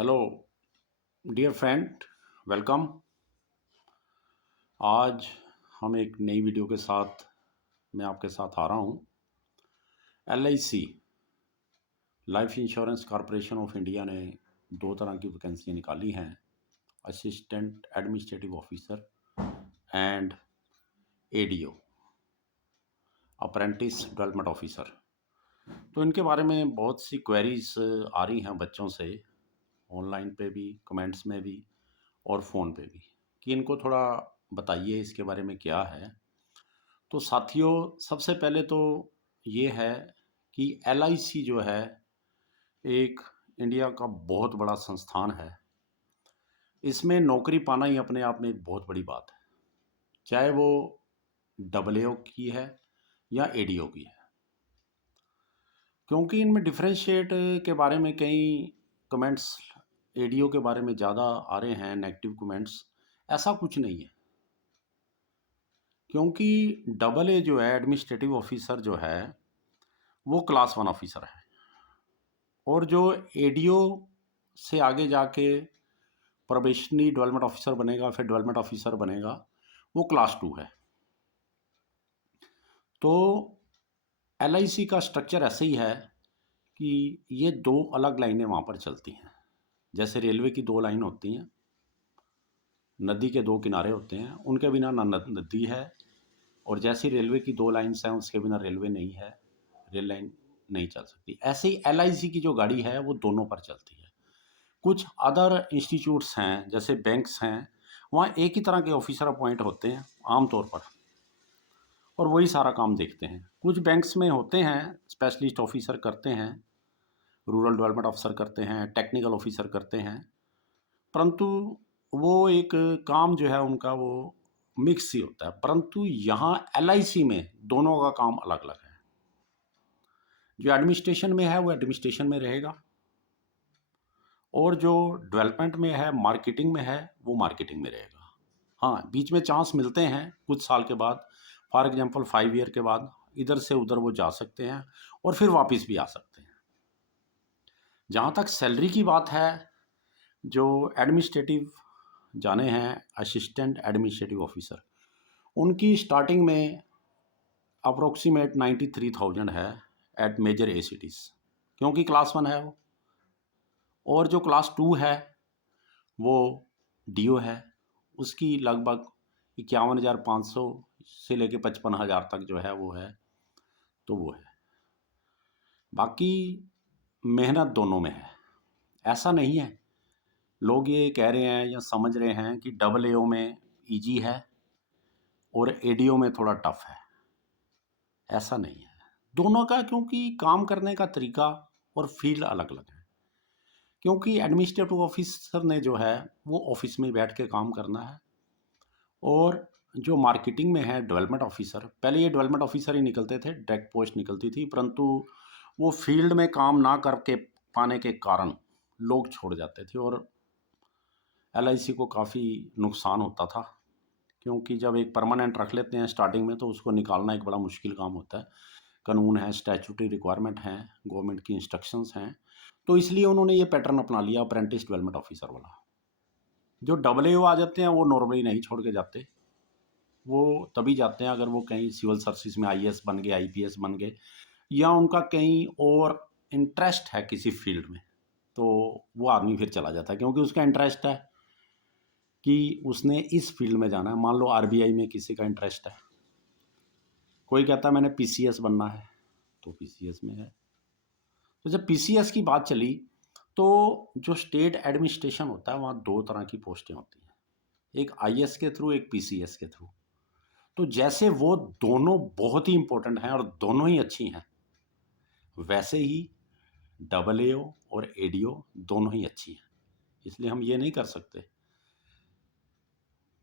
Hello dear friend, welcome. आज हम एक नई वीडियो के साथ मैं आपके साथ आ रहा हूँ। LIC life insurance corporation of India ने दो तरह की वैकेंसी निकाली हैं, assistant administrative officer and ADO, apprentice development officer. तो इनके बारे में बहुत सी क्वेरीज आ रही हैं बच्चों से, ऑनलाइन पे भी, कमेंट्स में भी और फ़ोन पे भी, कि इनको थोड़ा बताइए इसके बारे में क्या है। तो साथियों, सबसे पहले तो ये है कि LIC जो है एक इंडिया का बहुत बड़ा संस्थान है। इसमें नौकरी पाना ही अपने आप में एक बहुत बड़ी बात है, चाहे वो AA की है या ADO की है, क्योंकि इनमें डिफरेंशिएट के बारे में कई कमेंट्स ADO के बारे में ज़्यादा आ रहे हैं, नेगेटिव कमेंट्स। ऐसा कुछ नहीं है, क्योंकि AA जो है, एडमिनिस्ट्रेटिव ऑफिसर जो है, वो क्लास 1 ऑफिसर है, और जो ADO से आगे जाके प्रोबेशनरी डेवलपमेंट ऑफिसर बनेगा, फिर डेवलपमेंट ऑफिसर बनेगा, वो क्लास 2 है। तो LIC का स्ट्रक्चर ऐसे ही है कि ये दो अलग लाइनें वहाँ पर चलती हैं। जैसे रेलवे की दो लाइन होती हैं, नदी के दो किनारे होते हैं, उनके बिना ना नदी है, और जैसी रेलवे की दो लाइन्स हैं उसके बिना रेलवे नहीं है, रेल लाइन नहीं चल सकती। ऐसे ही LIC की जो गाड़ी है वो दोनों पर चलती है। कुछ अदर इंस्टीट्यूट्स हैं, जैसे बैंक्स हैं, वहाँ एक ही तरह के ऑफिसर अपॉइंट होते हैं आमतौर पर, और वही सारा काम देखते हैं। कुछ बैंक्स में होते हैं स्पेशलिस्ट ऑफिसर करते हैं, रूरल डेवलपमेंट ऑफिसर करते हैं, टेक्निकल ऑफिसर करते हैं, परंतु वो एक काम जो है उनका वो मिक्स ही होता है। परंतु यहाँ LIC में दोनों का काम अलग अलग है। जो एडमिनिस्ट्रेशन में है वो एडमिनिस्ट्रेशन में रहेगा, और जो डेवलपमेंट में है, मार्केटिंग में है, वो मार्केटिंग में रहेगा। हाँ, बीच में चांस मिलते हैं कुछ साल के बाद, फॉर एग्जांपल 5 ईयर के बाद इधर से उधर वो जा सकते हैं और फिर वापस भी आ सकते हैं। जहाँ तक सैलरी की बात है, जो एडमिनिस्ट्रेटिव जाने हैं असिस्टेंट एडमिनिस्ट्रेटिव ऑफिसर, उनकी स्टार्टिंग में अप्रोक्सीमेट 93,000 है एट मेजर ACTs, क्योंकि क्लास 1 है वो। और जो क्लास 2 है वो DO है, उसकी लगभग 51,500 से लेके 55,000 तक जो है वो है, तो वो है। बाकी मेहनत दोनों में है। ऐसा नहीं है, लोग ये कह रहे हैं या समझ रहे हैं कि AA में इजी है और ADO में थोड़ा टफ है। ऐसा नहीं है, दोनों का, क्योंकि काम करने का तरीका और फील्ड अलग अलग है। क्योंकि एडमिनिस्ट्रेटिव ऑफिसर ने जो है वो ऑफिस में बैठ के काम करना है, और जो मार्केटिंग में है डेवलपमेंट ऑफिसर, पहले ये डेवलपमेंट ऑफिसर ही निकलते थे, डायरेक्ट पोस्ट निकलती थी, परंतु वो फील्ड में काम ना करके पाने के कारण लोग छोड़ जाते थे, और LIC को काफ़ी नुकसान होता था। क्योंकि जब एक परमानेंट रख लेते हैं स्टार्टिंग में, तो उसको निकालना एक बड़ा मुश्किल काम होता है। कानून है, स्टैट्यूटरी रिक्वायरमेंट हैं, गवर्नमेंट की इंस्ट्रक्शंस हैं, तो इसलिए उन्होंने ये पैटर्न अपना लिया अप्रेंटिस डेवलपमेंट ऑफिसर वाला। जो AA आ जाते हैं वो नॉर्मली नहीं छोड़ के जाते, वो तभी जाते हैं अगर वो कहीं सिविल सर्विस में IAS बन गए, IPS बन गए, या उनका कहीं और इंटरेस्ट है किसी फील्ड में, तो वो आदमी फिर चला जाता है, क्योंकि उसका इंटरेस्ट है कि उसने इस फील्ड में जाना है। मान लो RBI में किसी का इंटरेस्ट है, कोई कहता है मैंने PCS बनना है, तो PCS में है। तो जब PCS की बात चली, तो जो स्टेट एडमिनिस्ट्रेशन होता है वहाँ दो तरह की पोस्टें होती हैं, एक IS के थ्रू, एक PCS के थ्रू। तो जैसे वो दोनों बहुत ही इंपॉर्टेंट हैं और दोनों ही अच्छी हैं, वैसे ही AA और ADO दोनों ही अच्छी हैं। इसलिए हम ये नहीं कर सकते,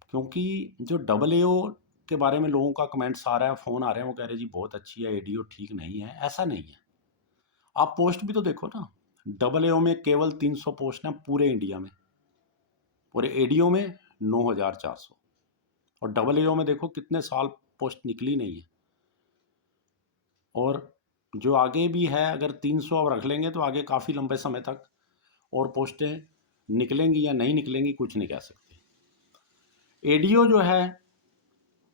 क्योंकि जो AA के बारे में लोगों का कमेंट्स आ रहा है, फ़ोन आ रहे हैं, वो कह रहे हैं जी बहुत अच्छी है, ADO ठीक नहीं है। ऐसा नहीं है, आप पोस्ट भी तो देखो ना। AA में केवल 300 पोस्ट हैं पूरे इंडिया में, और ADO में 9,400, और AA में देखो कितने साल पोस्ट निकली नहीं है। और जो आगे भी है, अगर 300 अब रख लेंगे तो आगे काफ़ी लंबे समय तक और पोस्टें निकलेंगी या नहीं निकलेंगी कुछ नहीं कह सकते। एडीओ जो है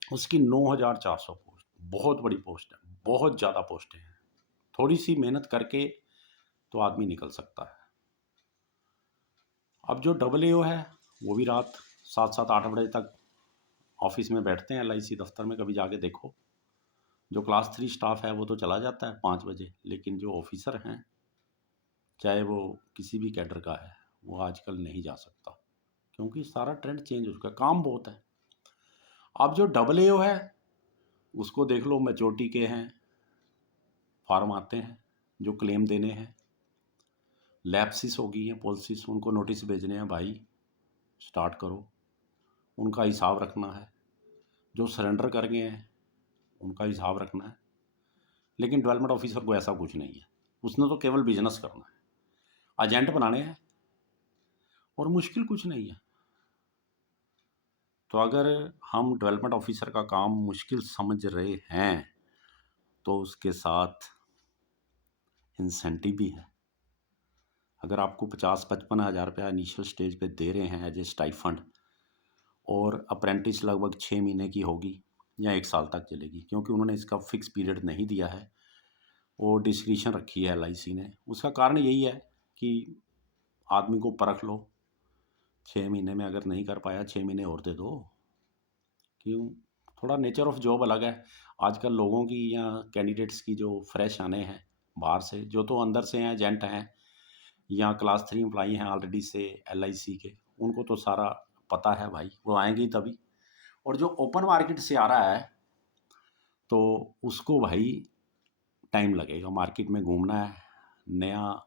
उसकी 9,400 पोस्ट, बहुत बड़ी पोस्ट है, बहुत ज़्यादा पोस्टें हैं। थोड़ी सी मेहनत करके तो आदमी निकल सकता है। अब जो डबल एओ है वो भी रात 7-8 बजे तक ऑफिस में बैठते हैं एलआईसी दफ्तर में, कभी जाके देखो। जो क्लास 3 स्टाफ है वो तो चला जाता है 5 बजे, लेकिन जो ऑफिसर हैं चाहे वो किसी भी कैडर का है वो आजकल नहीं जा सकता, क्योंकि सारा ट्रेंड चेंज हो चुका है, काम बहुत है। अब जो डबल एओ है उसको देख लो, मैच्योरिटी के हैं फार्म आते हैं जो क्लेम देने हैं, लैप्सिस हो गई हैं पॉलिसीज, उनको नोटिस भेजने हैं, भाई स्टार्ट करो, उनका हिसाब रखना है। जो सरेंडर कर गए हैं उनका हिसाब रखना है। लेकिन डेवलपमेंट ऑफिसर को ऐसा कुछ नहीं है, उसने तो केवल बिजनेस करना है, एजेंट बनाने हैं, और मुश्किल कुछ नहीं है। तो अगर हम डेवलपमेंट ऑफिसर का काम मुश्किल समझ रहे हैं तो उसके साथ इंसेंटिव भी है। अगर आपको 50-55 हज़ार रुपया इनिशियल स्टेज पे दे रहे हैं एज ए स्टाइफंड, और अप्रेंटिस लगभग 6 महीने की होगी या 1 साल तक चलेगी, क्योंकि उन्होंने इसका फिक्स पीरियड नहीं दिया है, वो डिस्क्रिशन रखी है एलआईसी ने। उसका कारण यही है कि आदमी को परख लो, 6 महीने में अगर नहीं कर पाया 6 महीने और दे दो। क्यों? थोड़ा नेचर ऑफ जॉब अलग है आजकल लोगों की, या कैंडिडेट्स की जो फ्रेश आने हैं बाहर से, जो तो अंदर से हैं, एजेंट हैं या क्लास 3 एम्प्लॉई हैं ऑलरेडी से एलआईसी के, उनको तो सारा पता है भाई, वो आएंगे ही तभी। और जो ओपन मार्केट से आ रहा है तो उसको भाई टाइम लगेगा, मार्केट में घूमना है, नया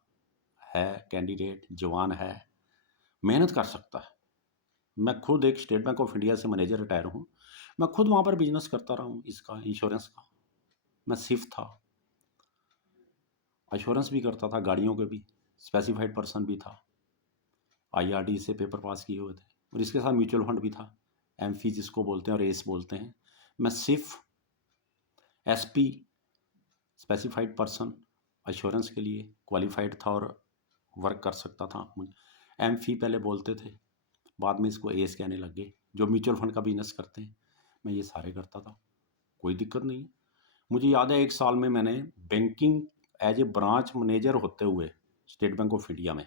है कैंडिडेट, जवान है, मेहनत कर सकता है। मैं खुद एक स्टेट बैंक ऑफ इंडिया से मैनेजर रिटायर हूँ, मैं खुद वहाँ पर बिजनेस करता रहा हूँ, इसका इंश्योरेंस का। मैं सिर्फ था, इंश्योरेंस भी करता था, गाड़ियों के भी, स्पेसिफाइड पर्सन भी था, आईआरडी से पेपर पास किए हुए थे, और इसके साथ म्यूचुअल फंड भी था, एमफी जिसको बोलते हैं और एस बोलते हैं। मैं सिर्फ एसपी स्पेसिफाइड पर्सन इंश्योरेंस के लिए क्वालिफाइड था और वर्क कर सकता था। एमफी पहले बोलते थे, बाद में इसको एस कहने लग गए। जो म्यूचुअल फंड का बिजनेस करते हैं, मैं ये सारे करता था, कोई दिक्कत नहीं है। मुझे याद है 1 साल में मैंने banking as a branch manager होते हुए स्टेट बैंक ऑफ इंडिया में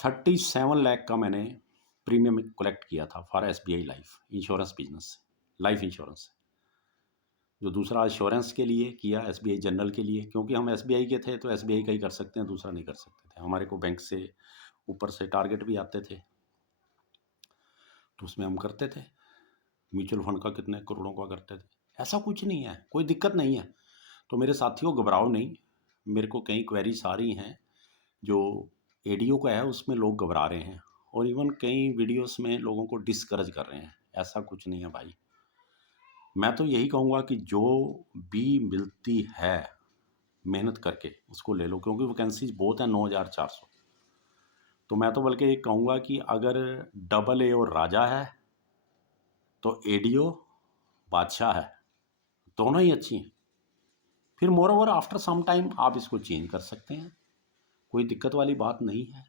37 लाख का मैंने प्रीमियम कलेक्ट किया था for SBI life insurance business, life insurance. जो दूसरा इंश्योरेंस के लिए किया एसबीआई जनरल के लिए, क्योंकि हम एसबीआई के थे तो एसबीआई का ही कर सकते हैं, दूसरा नहीं कर सकते थे, हमारे को बैंक से ऊपर से टारगेट भी आते थे, तो उसमें हम करते थे। म्यूचुअल फंड का कितने करोड़ों का करते थे। ऐसा कुछ नहीं है, कोई दिक्कत नहीं है। तो मेरे साथियों घबराओ नहीं, मेरे को कई क्वेरीज आ रही हैं जो एडीओ का है उसमें लोग घबरा रहे हैं, और इवन कई वीडियोस में लोगों को डिस्करेज कर रहे हैं। ऐसा कुछ नहीं है भाई, मैं तो यही कहूँगा कि जो भी मिलती है मेहनत करके उसको ले लो, क्योंकि वैकेंसीज बहुत है 9,400। तो मैं तो बल्कि ये कहूँगा कि अगर डबल ए और राजा है तो एडीओ बादशाह है, दोनों ही अच्छी हैं। फिर moreover after some time आप इसको चेंज कर सकते हैं, कोई दिक्कत वाली बात नहीं है।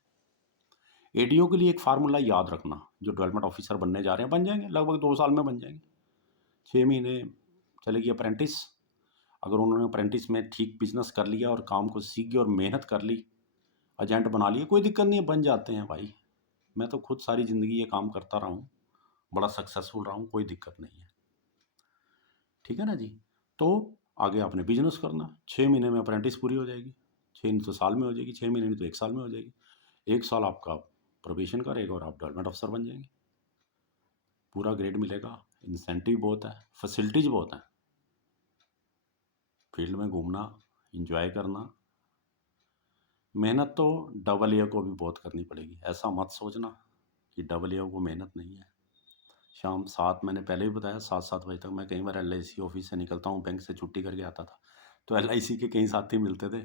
एडीओ के लिए एक फार्मूला याद रखना, जो डेवलपमेंट ऑफिसर बनने जा रहे हैं बन जाएंगे, लगभग 2 साल में बन जाएंगे। 6 महीने चलेगी अप्रेंटिस, अगर उन्होंने अप्रेंटिस में ठीक बिजनेस कर लिया और काम को सीख गया और मेहनत कर ली, एजेंट बना लिए, कोई दिक्कत नहीं है, बन जाते हैं भाई। मैं तो खुद सारी ज़िंदगी ये काम करता रहा हूँ, बड़ा सक्सेसफुल रहा हूँ, कोई दिक्कत नहीं है। ठीक है ना जी। तो आगे आपने बिजनेस करना, 6 महीने में अप्रेंटिस पूरी हो जाएगी, 6 नहीं तो साल में हो जाएगी, 6 महीने नहीं तो 1 साल में हो जाएगी, 1 साल आपका प्रोबेशन का रहेगा और आप डेवलपमेंट अफसर बन जाएंगे, पूरा ग्रेड मिलेगा, इंसेंटिव बहुत है, फैसिलिटीज़ बहुत हैं, फील्ड में घूमना, इंजॉय करना। मेहनत तो डबल ए को भी बहुत करनी पड़ेगी, ऐसा मत सोचना कि डबल ए को मेहनत नहीं है। शाम 7, मैंने पहले भी बताया, 7-7 बजे तक मैं कई बार एलआईसी ऑफिस से निकलता हूँ, बैंक से छुट्टी करके आता था, तो एलआईसी के कई साथी मिलते थे,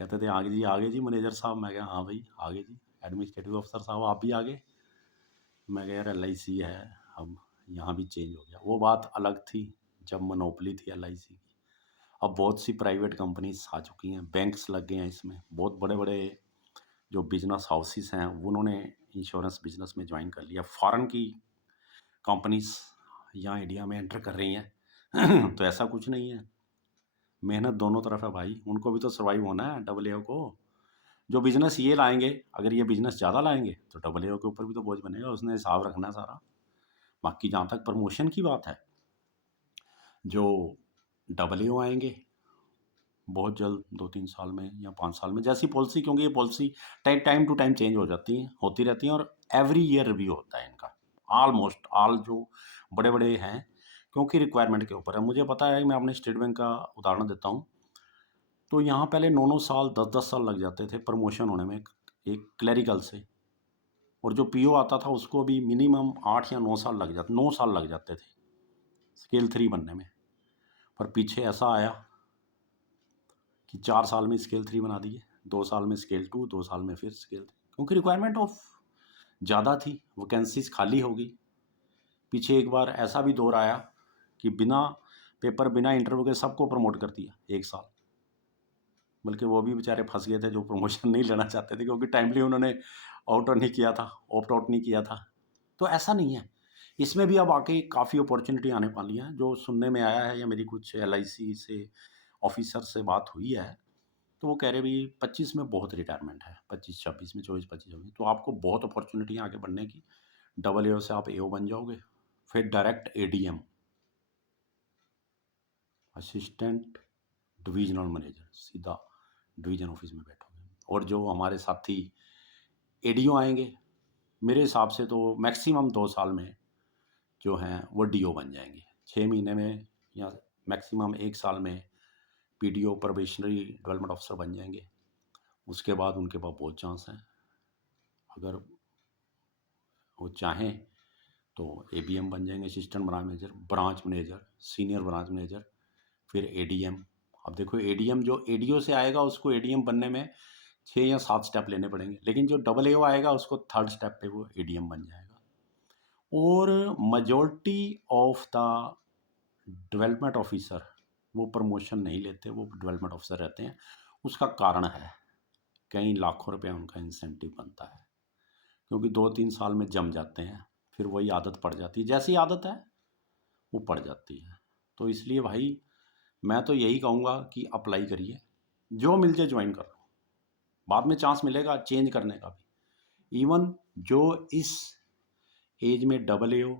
कहते थे आगे जी मैनेजर साहब। मैं कहा हाँ भाई आगे जी, एडमिनिस्ट्रेटिव अफसर साहब आप भी आगे। मैं कहा यार एलआईसी है, अब यहाँ भी चेंज हो गया। वो बात अलग थी जब मोनोपोली थी एलआईसी की, अब बहुत सी प्राइवेट कंपनीज आ चुकी हैं, बैंक्स लग गए हैं इसमें, बहुत बड़े बड़े जो बिजनेस हाउसेस हैं उन्होंने इंश्योरेंस बिजनेस में ज्वाइन कर लिया, फॉरेन की कंपनीज यहाँ इंडिया में एंटर कर रही हैं। तो ऐसा कुछ नहीं है, मेहनत दोनों तरफ है भाई, उनको भी तो सर्वाइव होना है। डबल ए को जो बिजनेस ये लाएंगे, अगर ये बिजनेस ज़्यादा लाएंगे तो डबल ए के ऊपर भी तो बोझ बनेगा, उसने हिसाब रखना है सारा। बाकी जहाँ तक प्रमोशन की बात है, जो डबल ए आएंगे बहुत जल्द 2-3 साल में या 5 साल में, जैसी पॉलिसी, क्योंकि ये policy time to time change हो जाती है, होती रहती हैं, और एवरी ईयर रिव्यू होता है इनका। ऑलमोस्ट ऑल जो बड़े बड़े हैं, क्योंकि रिक्वायरमेंट के ऊपर है। मुझे पता है, मैं अपने स्टेट बैंक का उदाहरण देता हूँ, तो यहाँ पहले 9-9 साल 10-10 साल लग जाते थे प्रमोशन होने में एक क्लरिकल से, और जो पीओ आता था उसको भी मिनिमम 8 या 9 साल लग जाते, 9 साल लग जाते थे स्केल 3 बनने में। पर पीछे ऐसा आया कि 4 साल में स्केल 3 बना दिए, 2 साल में स्केल 2, 2 साल में फिर स्केल 3, क्योंकि रिक्वायरमेंट ऑफ ज़्यादा थी, वैकेंसीज खाली होगी। पीछे एक बार ऐसा भी दौर आया कि बिना पेपर बिना इंटरव्यू के सबको प्रमोट कर दिया 1 साल, बल्कि वो भी बेचारे फंस गए थे जो प्रमोशन नहीं लेना चाहते थे, क्योंकि टाइमली उन्होंने आउट नहीं किया था, ऑप्ट आउट नहीं किया था। तो ऐसा नहीं है, इसमें भी अब आके काफ़ी अपॉर्चुनिटी आने वाली हैं। जो सुनने में आया है, या मेरी कुछ LIC से ऑफिसर से बात हुई है, तो वो कह रहे भी 25 में बहुत रिटायरमेंट है, 25-26 में, 24-25 तो आपको बहुत अपॉर्चुनिटी आगे बढ़ने की। डबल ए से आप AO बन जाओगे, फिर direct ADM, assistant divisional manager, सीधा डिवीजन ऑफिस में बैठोगे। और जो हमारे साथी ADO आएंगे, मेरे हिसाब से तो मैक्सिमम 2 साल में जो हैं वो DO बन जाएंगे, 6 महीने में, या मैक्सिमम 1 साल में PDO प्रोबेशनरी डेवलपमेंट ऑफिसर बन जाएंगे। उसके बाद उनके पास बहुत चांस हैं, अगर वो चाहें तो ABM बन जाएंगे, assistant branch manager, senior branch manager, फिर ADM। अब देखो ADM जो ADO से आएगा उसको ADM बनने में 6 या 7 स्टेप लेने पड़ेंगे, लेकिन जो डबल AO आएगा उसको 3rd स्टेप पे वो ADM बन जाएगा। और majority of the development officer वो प्रमोशन नहीं लेते, वो डेवलपमेंट ऑफिसर रहते हैं। उसका कारण है, कई लाखों रुपए उनका इंसेंटिव बनता है, क्योंकि 2-3 साल में जम जाते हैं, फिर वही आदत पड़ जाती है, जैसी आदत है वो पड़ जाती है। तो इसलिए भाई मैं तो यही कहूँगा कि अप्लाई करिए, जो मिल जाए ज्वाइन कर लो, बाद में चांस मिलेगा चेंज करने का भी। इवन जो इस एज में डबल AO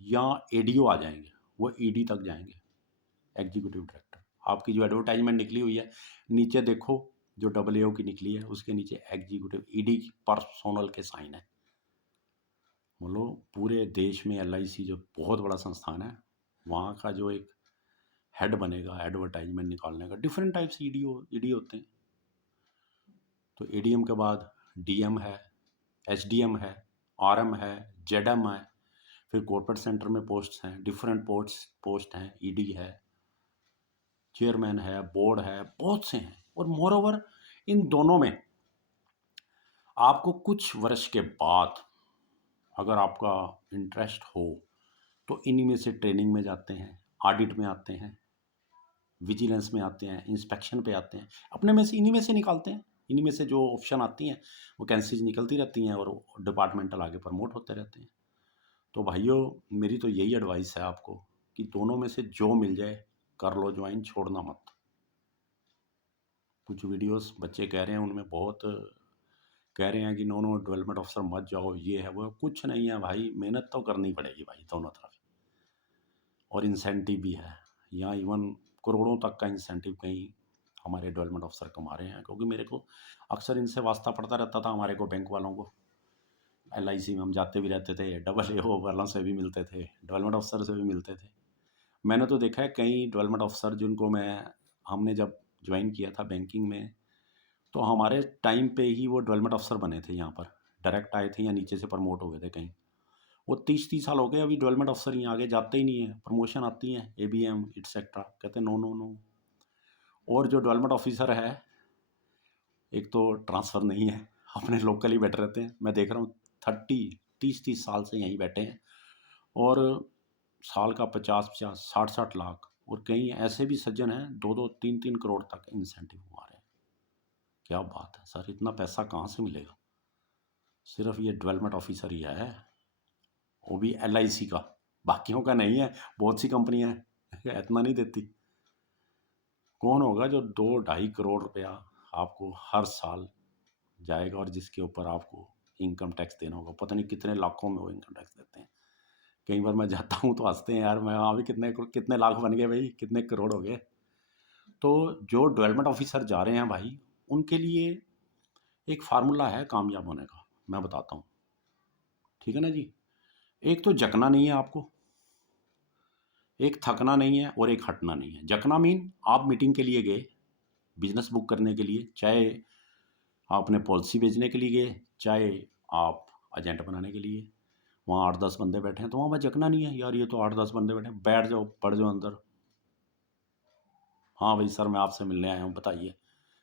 या ADO आ जाएंगे, वो ED तक जाएंगे, एग्जीक्यूटिव डायरेक्टर। आपकी जो एडवर्टाइजमेंट निकली हुई है नीचे देखो, जो डबल AO की निकली है उसके नीचे एग्जीक्यूटिव ED पर्सोनल के साइन है। मतलब पूरे देश में LIC जो बहुत बड़ा संस्थान है, वहाँ का जो एक हेड बनेगा एडवर्टाइजमेंट निकालने का, डिफरेंट टाइप्स ED होते हैं। तो ADM के बाद DM है, SDM है, RM है, ZM है, फिर कॉर्पोरेट सेंटर में पोस्ट हैं, डिफरेंट पोस्ट हैं, ED है, चेयरमैन है, बोर्ड है, बहुत से हैं। और मोर ओवर इन दोनों में आपको कुछ वर्ष के बाद अगर आपका इंटरेस्ट हो तो इन्हीं में से ट्रेनिंग में जाते हैं, ऑडिट में आते हैं, विजिलेंस में आते हैं, इंस्पेक्शन पे आते हैं, अपने में से इन्हीं में से निकालते हैं। इन्हीं में से जो ऑप्शन आती हैं वैकेंसीज निकलती रहती हैं, और डिपार्टमेंटल आगे प्रमोट होते रहते हैं। तो भाइयों मेरी तो यही एडवाइस है आपको कि दोनों में से जो मिल जाए कर लो ज्वाइन, छोड़ना मत। कुछ वीडियोस बच्चे कह रहे हैं, उनमें बहुत कह रहे हैं कि नो नो डेवलपमेंट ऑफिसर मत जाओ, ये है वो है। कुछ नहीं है भाई, मेहनत तो करनी पड़ेगी भाई दोनों तरफ, और इंसेंटिव भी है। यहाँ इवन करोड़ों तक का इंसेंटिव कहीं हमारे डेवलपमेंट ऑफिसर कमा रहे हैं, क्योंकि मेरे को अक्सर इनसे वास्ता पड़ता रहता था, हमारे को बैंक वालों को। LIC में हम जाते भी रहते थे, डबल AO वालों से भी मिलते थे, डेवलपमेंट ऑफिसर से भी मिलते थे। मैंने तो देखा है कई डेवलपमेंट ऑफिसर जिनको हमने जब ज्वाइन किया था बैंकिंग में, तो हमारे टाइम पे ही वो डेवलपमेंट अफसर बने थे, यहाँ पर डायरेक्ट आए थे या नीचे से प्रमोट हो गए थे कहीं। वो 30-30 साल हो गए, अभी डेवलपमेंट अफसर यहाँ आगे जाते ही नहीं है। प्रमोशन आती हैं ABM एटसेट्रा, कहते हैं नो नो नो। और जो डेवलपमेंट ऑफिसर है, एक तो ट्रांसफ़र नहीं है, अपने लोकल ही बैठे रहते हैं। मैं देख रहा हूँ 30 साल से यहीं बैठे हैं, और साल का 50-50 60-60 लाख, और कई ऐसे भी सज्जन हैं 2-2 3-3 करोड़ तक इंसेंटिव हुआ रहे हैं। क्या बात है सर, इतना पैसा कहाँ से मिलेगा? सिर्फ ये डेवलपमेंट ऑफिसर ही है, वो भी LIC का, बाकियों का नहीं है। बहुत सी कंपनियां हैं इतना नहीं देती। कौन होगा जो 2-2.5 करोड़ रुपया आपको हर साल जाएगा और जिसके ऊपर आपको इनकम टैक्स देना होगा? पता नहीं कितने लाखों में वो इनकम टैक्स देते हैं। कई बार मैं जाता हूँ तो हंसते हैं यार, मैं वहाँ भी कितने कितने लाख बन गए भाई, कितने करोड़ हो गए। तो जो डेवलपमेंट ऑफिसर जा रहे हैं भाई, उनके लिए एक फार्मूला है कामयाब होने का, मैं बताता हूँ। ठीक है ना जी? एक तो जकना नहीं है आपको, एक थकना नहीं है, और एक हटना नहीं है। जकना मीन आप मीटिंग के लिए गए, बिजनेस बुक करने के लिए, चाहे आपने पॉलिसी बेचने के लिए गए, चाहे आप एजेंट बनाने के लिए, वहाँ 8-10 बंदे बैठे हैं, तो वहाँ पर जकना नहीं है यार, ये तो 8-10 बंदे बैठे हैं, बैठ जाओ, पढ़ जाओ अंदर। हाँ भाई सर, मैं आपसे मिलने आया हूँ, बताइए।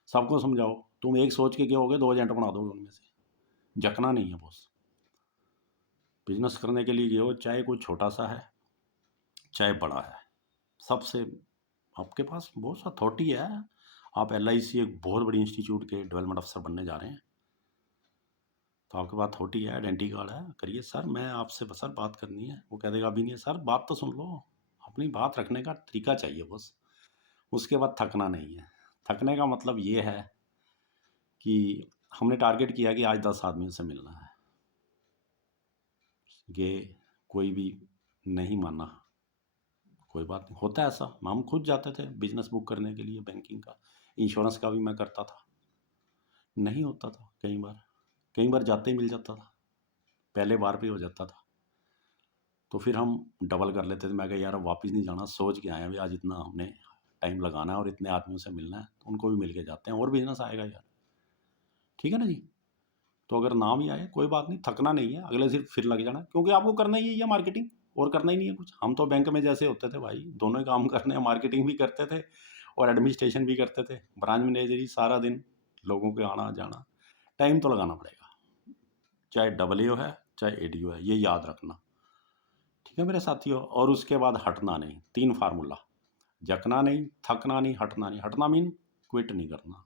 सबको समझाओ। तुम एक सोच के क्या होगे, 2 एजेंट बना दोगे उनमें से। जकना नहीं है बॉस। बिजनेस करने के लिए गए हो, चाहे कोई छोटा सा है चाहे बड़ा है, सबसे आपके पास बहुत सा अथॉरिटी है। आप LIC एक बहुत बड़ी इंस्टीट्यूट के डेवलपमेंट अफसर बनने जा रहे हैं, तो आपके पास अथॉरिटी है, आइडेंटिटी कार्ड है, करिए सर, मैं आपसे बस सर बात करनी है। वो कह देगा अभी नहीं है सर, बात तो सुन लो। अपनी बात रखने का तरीका चाहिए बस। उसके बाद थकना नहीं है। थकने का मतलब ये है कि हमने टारगेट किया कि आज 10 आदमियों से मिलना है, ये कोई भी नहीं माना, कोई बात नहीं, होता है ऐसा। हम खुद जाते थे बिजनेस बुक करने के लिए, बैंकिंग का, इंश्योरेंस का भी मैं करता था, नहीं होता था कई बार जाते ही मिल जाता था, पहले बार पे हो जाता था। तो फिर हम डबल कर लेते थे। मैं कहा यार अब वापस नहीं जाना, सोच के आए हैं, अभी आज इतना हमने टाइम लगाना है और इतने आदमियों से मिलना है, तो उनको भी मिल के जाते हैं और बिजनेस आएगा यार। ठीक है ना जी? तो अगर नाम ही आए कोई बात नहीं, थकना नहीं है, अगले सिर्फ फिर लग जाना, क्योंकि आपको करना ही है मार्केटिंग, और करना ही नहीं है कुछ। हम तो बैंक में जैसे होते थे भाई, दोनों ही काम करने हैं, मार्केटिंग भी करते थे और एडमिनिस्ट्रेशन भी करते थे, ब्रांच मैनेजर ही सारा दिन, लोगों के आना जाना, टाइम तो लगाना पड़ेगा। चाहे AO है चाहे ADO है, ये याद रखना। ठीक है मेरे साथियों? और उसके बाद हटना नहीं। 3 फार्मूला: जकना नहीं, थकना नहीं, हटना नहीं। हटना मीन क्विट नहीं करना,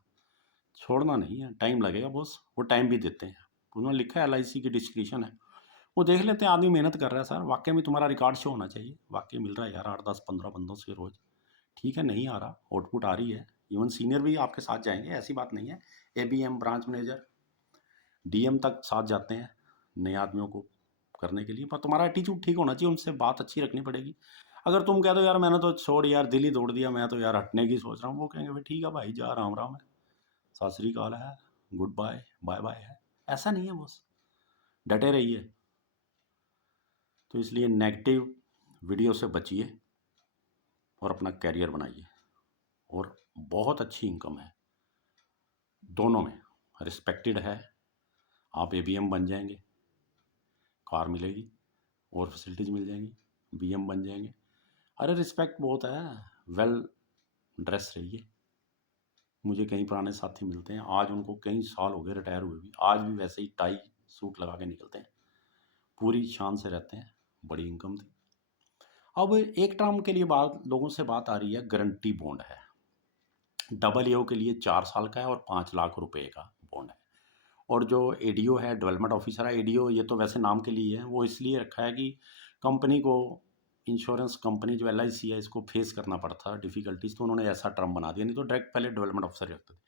छोड़ना नहीं है। टाइम लगेगा बॉस, वो टाइम भी देते हैं, उन्होंने लिखा है, LIC की डिस्क्रिप्शन है, वो देख लेते हैं। आदमी मेहनत कर रहा है सर, वाकई में तुम्हारा रिकॉर्ड शो होना चाहिए, वाकई मिल रहा है यार 8-10-15 बंदों से रोज। ठीक है, नहीं आ रहा, आउटपुट आ रही है, इवन सीनियर भी आपके साथ जाएंगे, ऐसी बात नहीं है। ABM, ब्रांच मैनेजर, DM तक साथ जाते हैं नए आदमियों को करने के लिए, पर तुम्हारा एटीट्यूड ठीक होना चाहिए, उनसे बात अच्छी रखनी पड़ेगी। अगर तुम कह दो यार मैंने तो छोड़ यार, दिल ही तोड़ दिया, मैं तो यार हटने की सोच रहा हूँ, वो कहेंगे भाई ठीक है भाई, जा राम राम है, सत श्री अकाल है, गुड बाय, बाय बाय है। ऐसा नहीं है बॉस, डटे रहिए। तो इसलिए नेगेटिव वीडियो से बचिए और अपना कैरियर बनाइए, और बहुत अच्छी इनकम है दोनों में, रिस्पेक्टेड है। आप ABM बन जाएंगे, कार मिलेगी और फैसिलिटीज़ मिल जाएंगी, BM बन जाएंगे, अरे रिस्पेक्ट बहुत है। वेल ड्रेस रहिए। मुझे कई पुराने साथी मिलते हैं, आज उनको कई साल हो गए रिटायर हुए भी, आज भी वैसे ही टाई सूट लगा के निकलते हैं, पूरी शान से रहते हैं, बड़ी इनकम थी। अब एक टर्म के लिए बात, लोगों से बात आ रही है, गारंटी बॉन्ड है। AO के लिए 4 साल का है और 5 लाख रुपए का बॉन्ड है। और जो ADO है, डेवलपमेंट ऑफिसर है, ADO ये तो वैसे नाम के लिए है, वो इसलिए रखा है कि कंपनी को, इंश्योरेंस कंपनी जो LIC है, इसको फेस करना पड़ता है डिफ़िकल्टीज, तो उन्होंने ऐसा टर्म बना दिया, नहीं तो डायरेक्ट पहले डेवलपमेंट ऑफिसर रखते थे।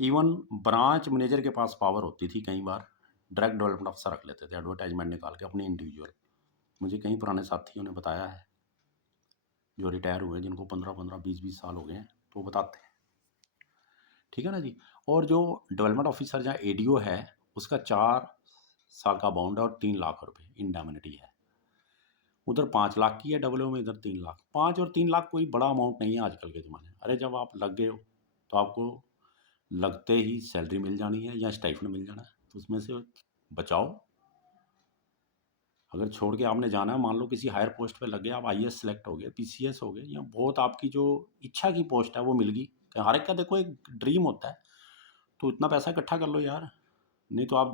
इवन ब्रांच मैनेजर के पास पावर होती थी, कई बार डायरेक्ट डेवलपमेंट अफसर रख लेते थे, एडवर्टाइजमेंट निकाल के अपनी इंडिविजुअल। मुझे कई पुराने साथियों ने बताया है, जो रिटायर हुए, जिनको 15-15, 20-20 साल हो गए हैं, तो वो बताते हैं। ठीक है ना जी? और जो डेवलपमेंट ऑफिसर जहाँ ADO है, उसका 4 साल का बॉन्ड है और 3 लाख रुपए इंडेमनिटी है। उधर 5 लाख की है AO में, इधर 3 लाख। 5 और 3 लाख कोई बड़ा अमाउंट नहीं है आजकल के ज़माने में। अरे जब आप लग गए हो तो आपको लगते ही सैलरी मिल जानी है या स्टाइफंड मिल जाना है, तो उसमें से बचाओ। अगर छोड़ के आपने जाना है, मान लो किसी हायर पोस्ट पे लग गए, आप IAS सेलेक्ट हो गए, PCS हो गए, या बहुत आपकी जो इच्छा की पोस्ट है वो मिल गई, हर एक का देखो एक ड्रीम होता है, तो इतना पैसा इकट्ठा कर लो यार। नहीं तो आप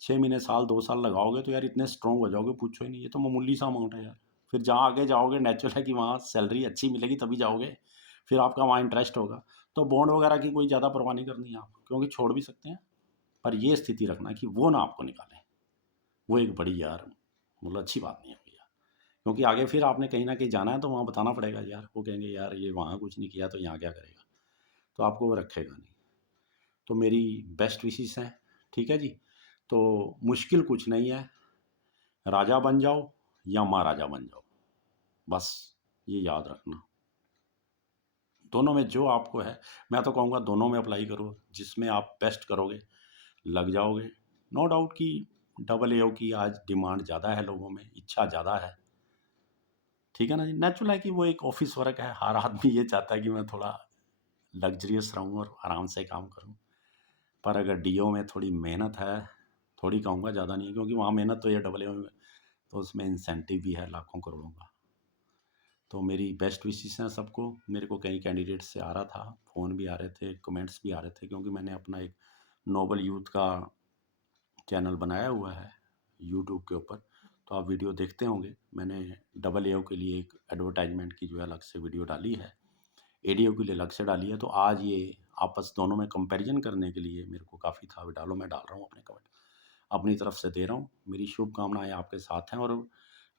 6 महीने, साल, 2 साल लगाओगे तो यार इतने स्ट्रॉन्ग हो जाओगे, पूछो ही नहीं, ये तो मामूली सा अमाउंट है यार। फिर जहाँ आगे जाओगे नेचुरल है कि वहाँ सैलरी अच्छी मिलेगी तभी जाओगे, फिर आपका वहाँ इंटरेस्ट होगा। तो बॉन्ड वगैरह की कोई ज़्यादा परवाह नहीं करनी है आप, क्योंकि छोड़ भी सकते हैं, पर ये स्थिति रखना कि वो ना आपको निकालें। वो एक बड़ी यार मतलब अच्छी बात नहीं है भैया, क्योंकि आगे फिर आपने कहीं ना कहीं जाना है तो वहाँ बताना पड़ेगा यार, वो कहेंगे यार ये वहाँ कुछ नहीं किया तो यहाँ क्या करेगा, तो आपको वो रखेगा नहीं। तो मेरी बेस्ट विशेस हैं, ठीक है जी। तो मुश्किल कुछ नहीं है, राजा बन जाओ या महाराजा बन जाओ, बस ये याद रखना। दोनों में जो आपको है, मैं तो कहूँगा दोनों में अप्लाई करो, जिसमें आप बेस्ट करोगे लग जाओगे। नो डाउट कि डबल एओ की आज डिमांड ज़्यादा है, लोगों में इच्छा ज़्यादा है, ठीक है ना जी। नेचुरल है कि वो एक ऑफिस वर्क है, हर आदमी ये चाहता है कि मैं थोड़ा लग्जरियस रहूँ और आराम से काम करूँ। पर अगर डीओ में थोड़ी मेहनत है, थोड़ी कहूँगा ज़्यादा नहीं है, क्योंकि वहाँ मेहनत तो ये डबल एओ में तो उसमें इंसेंटिव भी है लाखों करोड़ों का। तो मेरी बेस्ट विशेस हैं सबको। मेरे को कई कैंडिडेट से आ रहा था, फ़ोन भी आ रहे थे, कमेंट्स भी आ रहे थे, क्योंकि मैंने अपना एक नोबल यूथ का चैनल बनाया हुआ है यूट्यूब के ऊपर, तो आप वीडियो देखते होंगे। मैंने डबल एओ के लिए एक एडवर्टाइजमेंट की जो है अलग से वीडियो डाली है, एडीओ के लिए अलग से डाली है। तो आज ये आपस दोनों में कंपैरिजन करने के लिए मेरे को काफ़ी था, डालो मैं डाल रहा हूँ, अपने कमेंट अपनी तरफ से दे रहा हूँ। मेरी शुभकामनाएं आपके साथ हैं, और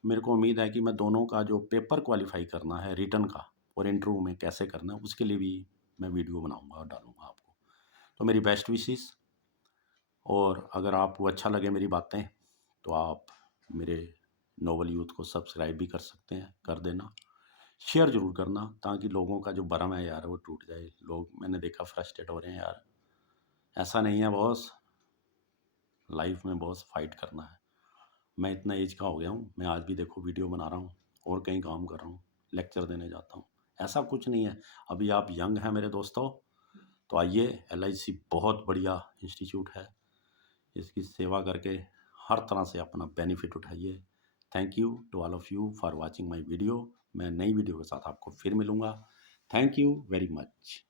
मेरे को उम्मीद है कि मैं दोनों का जो पेपर क्वालिफाई करना है रिटन का और इंटरव्यू में कैसे करना है, उसके लिए भी मैं वीडियो बनाऊंगा और डालूंगा आपको। तो मेरी बेस्ट विशेस, और अगर आपको अच्छा लगे मेरी बातें तो आप मेरे नोबल यूथ को सब्सक्राइब भी कर सकते हैं, कर देना, शेयर ज़रूर करना, ताकि लोगों का जो भरम है यार वो टूट जाए। लोग मैंने देखा फ्रस्ट्रेट हो रहे हैं यार, ऐसा नहीं है बॉस, लाइफ में बॉस फाइट करना है। मैं इतना एज का हो गया हूँ, मैं आज भी देखो वीडियो बना रहा हूँ और कहीं काम कर रहा हूँ, लेक्चर देने जाता हूँ, ऐसा कुछ नहीं है। अभी आप यंग हैं मेरे दोस्तों, तो आइए, एलआईसी बहुत बढ़िया इंस्टीट्यूट है, इसकी सेवा करके हर तरह से अपना बेनिफिट उठाइए। Thank you to all of you for watching my video. मैं नई वीडियो के साथ आपको फिर मिलूँगा। Thank you very much.